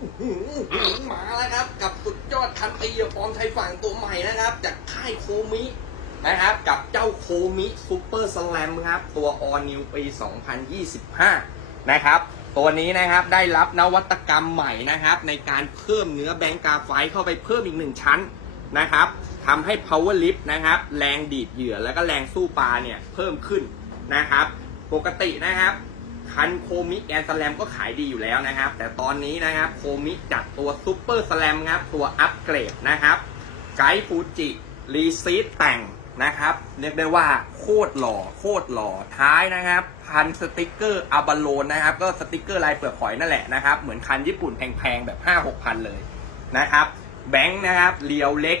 อื้อหือมาแล้วครับ กับสุดยอดคันตีฟอร์มไทยฝั่งตัวใหม่นะครับ จากค่ายโคมินะครับ กับเจ้าโคมิซูเปอร์สแลมครับ ตัวออนิวปี 2025 นะครับ ตัวนี้นะครับได้รับนวัตกรรมใหม่นะครับ ในการเพิ่มเนื้อแบงกาไฟเข้าไปเพิ่มอีกหนึ่งชั้นนะครับทำให้ power lift นะครับ แรงดีดเหยื่อแล้วก็แรงสู้ปลาเนี่ยเพิ่มขึ้นนะครับ ปกตินะครับ คันโคมิแกนสแลมก็ขายดีอยู่แล้วนะครับ แต่ตอนนี้นะครับโคมิจัดตัวซูเปอร์สแลมครับตัวอัปเกรดนะครับไกด์ฟูจิรีซีดแต่งนะครับ เรียกได้ว่าโคตรหล่อโคตรหล่อท้ายนะครับ พันสติกเกอร์อาบาโลนนะครับ ก็สติกเกอร์ลายเปลือกหอยนั่นแหละนะครับ เหมือนคันญี่ปุ่นแพงๆ แบบ 5 6พันเลยนะครับ แบงค์นะครับเรียวเล็ก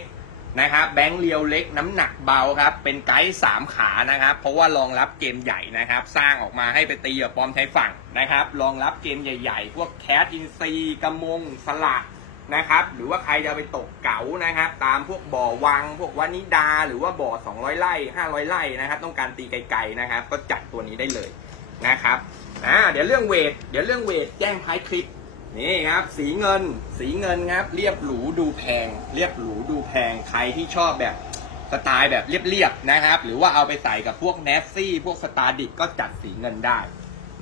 นะครับแบงค์เรียวเล็กน้ำหนักเบาครับ เป็นไกด์สามขานะครับ เพราะว่ารองรับเกมใหญ่นะครับ สร้างออกมาให้ไปตีกับปอมไทยฝั่งนะครับ รองรับเกมใหญ่ๆ พวกแคสอินซีกระมงสลักนะครับ หรือว่าใครจะไปตกเก๋านะครับ ตามพวกบ่อวัง พวกวานิดา หรือว่าบ่อ 200 ไร่ 500 ไร่นะครับ ต้องการตีไกลๆนะครับ ก็จัดตัวนี้ได้เลยนะครับอ่าเดี๋ยวเรื่องเวท เดี๋ยวเรื่องเวทแจ้งท้ายคลิป นี่ครับ สีเงิน สีเงินครับ เรียบหรูดูแพง เรียบหรูดูแพงใครที่ชอบแบบสไตล์แบบเรียบๆนะครับ หรือว่าเอาไปใส่กับพวกแนสซี่พวกสตาร์ดิกก็จัดสีเงินได้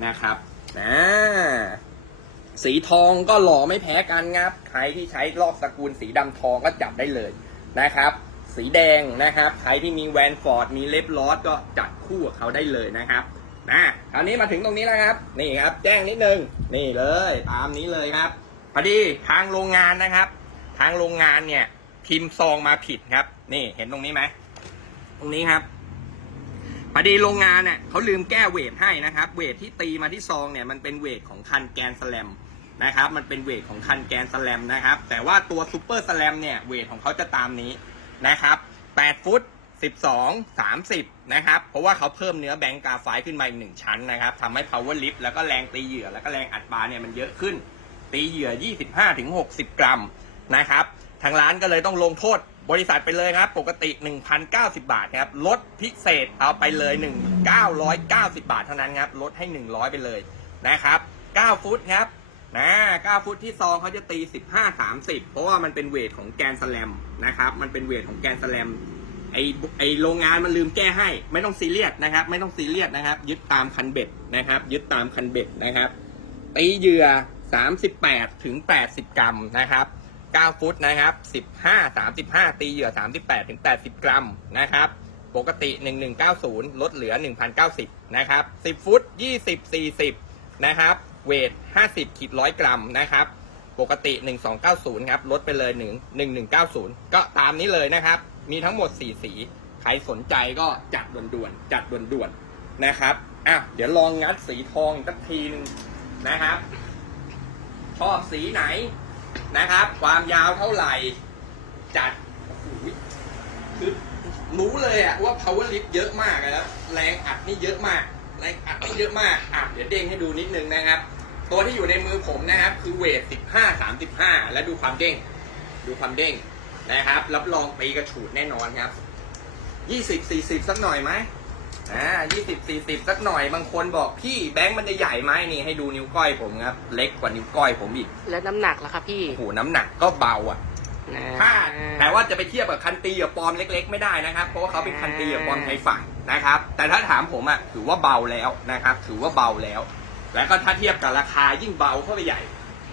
นะครับอ่าสีทองก็หล่อไม่แพ้กันครับ ใครที่ใช้ลอกสกุลสีดำทองก็จับได้เลยนะครับ สีแดงนะครับ ใครที่มีแวนฟอร์ดมีเล็บลอสก็จัดคู่กับเขาได้เลยนะครับ นะคราวนี้มาถึงตรงนี้แล้วครับ นี่ครับ แจ้งนิดนึง นี่เลย ตามนี้เลยครับพอดีทางโรงงานนะครับ ทางโรงงานเนี่ย พิมพ์ซองมาผิดครับ นี่เห็นตรงนี้ไหมตรงนี้ครับพอดีโรงงานเนี่ยเขาลืมแก้เวทให้นะครับ เวทที่ตีมาที่ซองเนี่ยมันเป็นเวทของคันแกนสแลมนะครับ มันเป็นเวทของคันแกนสแลมนะครับ แต่ว่าตัวซูเปอร์สแลมเนี่ยเวทของเขาจะตามนี้นะครับ8ฟุต 12 30 นะครับ เพราะว่าเขาเพิ่มเนื้อแบงกาไฟขึ้นมาอีกหนึ่งชั้นนะครับทำให้ power lift แล้วก็แรงตีเหยื่อ แล้วก็แรงอัดปลาเนี่ยมันเยอะขึ้น ตีเหยื่อ 25-60 กรัมนะครับ ทางร้านก็เลยต้องลงโทษบริษัทไปเลยครับ ปกติ 1,090 บาทครับ ลดพิเศษเอาไปเลย 1,990 บาทเท่านั้นครับ ลดให้ 100 ไปเลยนะครับ9ฟุตครับนะ9ฟุตที่ซองเขาจะตี 15 30 เพราะว่ามันเป็นเวทของแกนสแลมนะครับ มันเป็นเวทของแกนสแลม ไอไอโรงงานมันลืมแก้ให้ ไม่ต้องซีเรียสนะครับ ไม่ต้องซีเรียสนะครับ ยึดตามคันเบ็ดนะครับ ยึดตามคันเบ็ดนะครับตีเหยื่อ 38ถึง80 กรัมนะครับ 9 ฟุตนะครับ 15 35 ตีเหยื่อ 38ถึง80 กรัมนะครับ ปกติ 1190 ลดเหลือ 1,090 นะครับ 10 ฟุต 20 40 นะครับ เวท 50ขีด100 กรัมนะครับปกติ 1290 ครับ ลดไปเลย 1 1190 ก็ตามนี้เลยนะครับ มีทั้งหมด 4 สี ใครสนใจก็จัดด่วนๆ จัดด่วนๆ นะครับ อะ เดี๋ยวลองงัดสีทองสักทีนึงนะครับ ชอบสีไหนนะครับ ความยาวเท่าไหร่ จัดโอ้โหคือรู้เลยอะว่า power lift เยอะมากนะครับแรงอัดนี่เยอะมาก แรงอัดนี่เยอะมาก อะ เดี๋ยวเด้งให้ดูนิดนึงนะครับ ตัวที่อยู่ในมือผมนะครับ คือเวท 15 35 และดูความเด้ง ดูความเด้ง นะครับ รับรองตีกระฉูดแน่นอนครับ20 40สักหน่อยไหมอ่า20 40สักหน่อยบางคนบอกพี่แบงค์มันจะใหญ่ไหมนี่ให้ดูนิ้วก้อยผมครับ เล็กกว่านิ้วก้อยผมอีก แล้วน้ำหนักล่ะครับพี่โอ้โหน้ำหนักก็เบาอะนะถ้าแต่ว่าจะไปเทียบกับคันตีกับปอมเล็ก ๆ ไม่ได้นะครับ เพราะว่าเขาเป็นคันตีกับปอมไทยฝั่งนะครับ แต่ถ้าถามผมอะถือว่าเบาแล้วนะครับ ถือว่าเบาแล้ว แล้วก็ถ้าเทียบกับราคายิ่งเบาเข้าไปใหญ่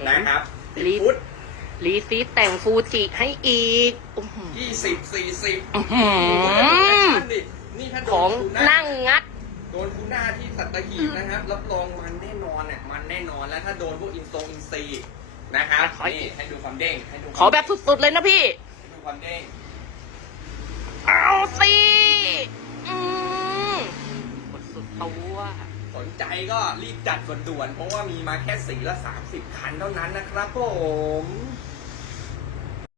นะครับ10ฟุต รีซีฟแต่งฟูจิให้อีกอื้อหือ ยี่สิบสี่สิบอื้อหือ นี่ถ้าโดของนคูน่านั่งงัด โดนคูน่าที่สัตหีบนะครับ รับรองมันแน่นอนเนี่ยมันแน่นอนแล้วถ้าโดนพวกอินโซอินซีนะครับขออีก นี่ให้ดูความเด้งให้ดูขอแบบสุดๆเลยนะพี่ ให้ดูความเด้งเอาสิอืมกดสุดตัวสนใจก็รีบจัดด่วนๆเพราะว่ามีมาแค่สีละ30คันเท่านั้นนะครับผม